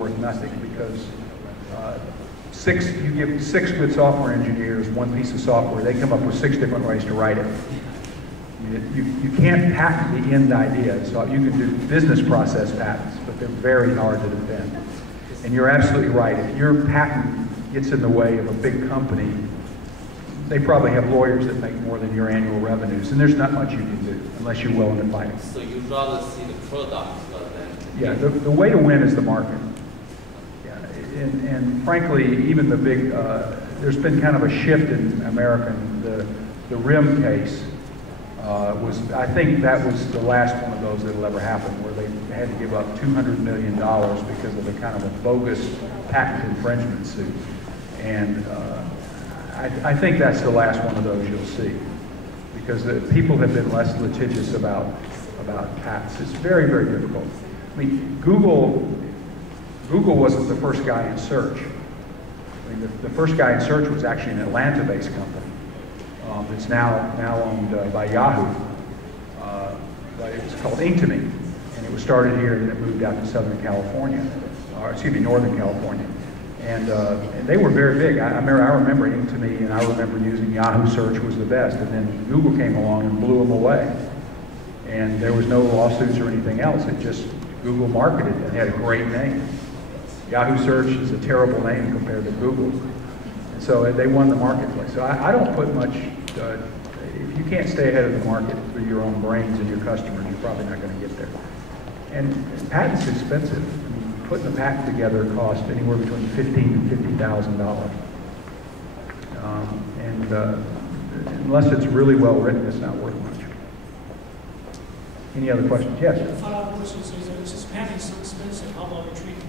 worth nothing because you give 6 good software engineers one piece of software, they come up with 6 different ways to write it. You can't patent the end idea. So you can do business process patents, but they're very hard to defend. And you're absolutely right. If your patent gets in the way of a big company, they probably have lawyers that make more than your annual revenues, and there's not much you can do unless you're willing to fight it. So you'd rather see the product rather than... Yeah, the way to win is the market. Yeah, and frankly, even the big, there's been kind of a shift in America. The RIM case I think that was the last one of those that'll ever happen, where they had to give up $200 million because of a kind of a bogus patent infringement suit. And I think that's the last one of those you'll see, because people have been less litigious about patents. It's very, very difficult. I mean, Google wasn't the first guy in search. I mean, the first guy in search was actually an Atlanta-based company. It's now owned by Yahoo. But it was called Inktomy, and it was started here, and then it moved out to Southern California, or excuse me, Northern California. And they were very big. I remember Inktomy, and I remember using Yahoo search was the best, and then Google came along and blew them away. And there was no lawsuits or anything else. It just, Google marketed it. It had a great name. Yahoo search is a terrible name compared to Google. And so they won the marketplace. So I don't put much, if you can't stay ahead of the market through your own brains and your customers, you're probably not going to get there. And patents are expensive. I mean, putting a patent together costs anywhere between $15,000 and $50,000. Unless it's really well written, it's not worth much. Any other questions? Yes? The follow-up question is, since patent is so expensive, how about a trademark?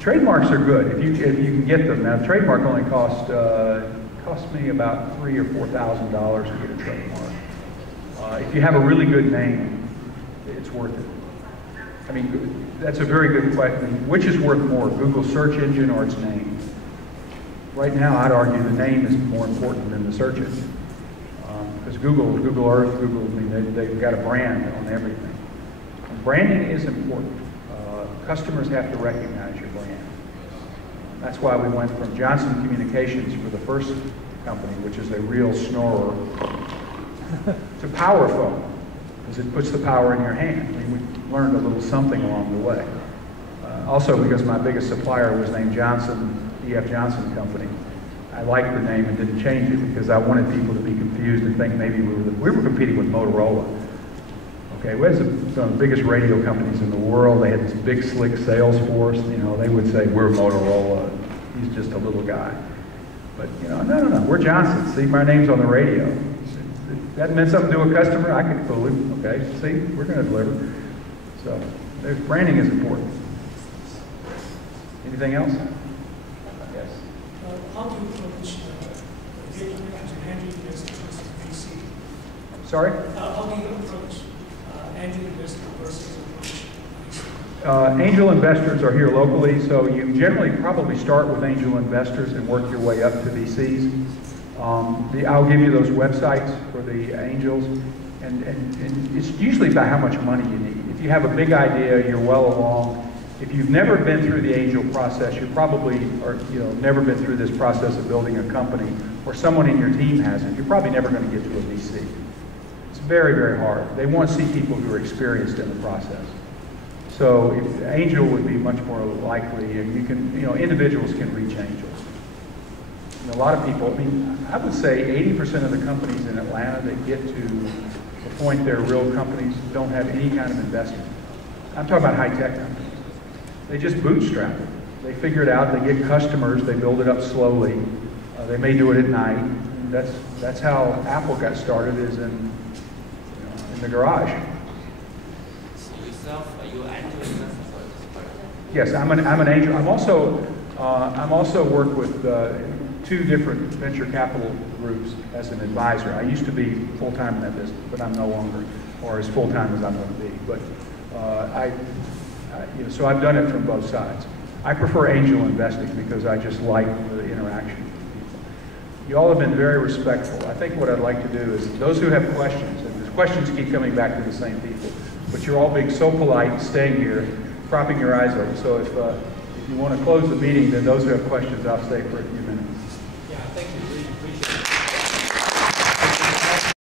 Trademarks are good if you can get them. Now, trademark only cost me about $3,000 or $4,000 to get a trademark. If you have a really good name, it's worth it. I mean, that's a very good question. Which is worth more, Google search engine or its name? Right now, I'd argue the name is more important than the search engine. Because Google Earth, I mean, they've got a brand on everything. And branding is important. Customers have to recognize your brand. That's why we went from Johnson Communications for the first company, which is a real snorer, to Power Phone, because it puts the power in your hand. I mean, we learned a little something along the way. Also, because my biggest supplier was named Johnson, E.F. Johnson Company, I liked the name and didn't change it because I wanted people to be confused and think maybe we were competing with Motorola. Okay, we had some of the biggest radio companies in the world. They had this big, slick sales force. You know, they would say, we're Motorola. He's just a little guy. But, you know, no, we're Johnson. See, my name's on the radio. If that meant something to a customer, I could fool him. Okay, see, we're going to deliver. So, branding is important. Anything else? Yes. How do you approach angel investors versus VC? Sorry? How do you approach angel investors versus VC? Angel investors are here locally, so you generally probably start with angel investors and work your way up to VCs. I'll give you those websites for the angels, and it's usually about how much money you need. If you have a big idea, you're well along. If you've never been through the angel process, you probably, never been through this process of building a company, or someone in your team hasn't, you're probably never going to get to a VC. It's very, very hard. They want to see people who are experienced in the process. So angel would be much more likely, and you can, individuals can reach angels. And a lot of people, I mean, I would say 80% of the companies in Atlanta that get to the point they're real companies don't have any kind of investment. I'm talking about high-tech companies. They just bootstrap it. They figure it out, they get customers, they build it up slowly. They may do it at night. That's how Apple got started, is in the garage. So yourself, are you an angel investor? Yes, I'm an angel. I'm also work with 2 different venture capital groups as an advisor. I used to be full-time in that business, but I'm no longer, or as full-time as I'm going to be. But so I've done it from both sides. I prefer angel investing because I just like the interaction with people. You all have been very respectful. I think what I'd like to do is, those who have questions, and the questions keep coming back to the same people, but you're all being so polite, staying here. propping your eyes open. So if you want to close the meeting, then those who have questions, I'll stay for a few minutes.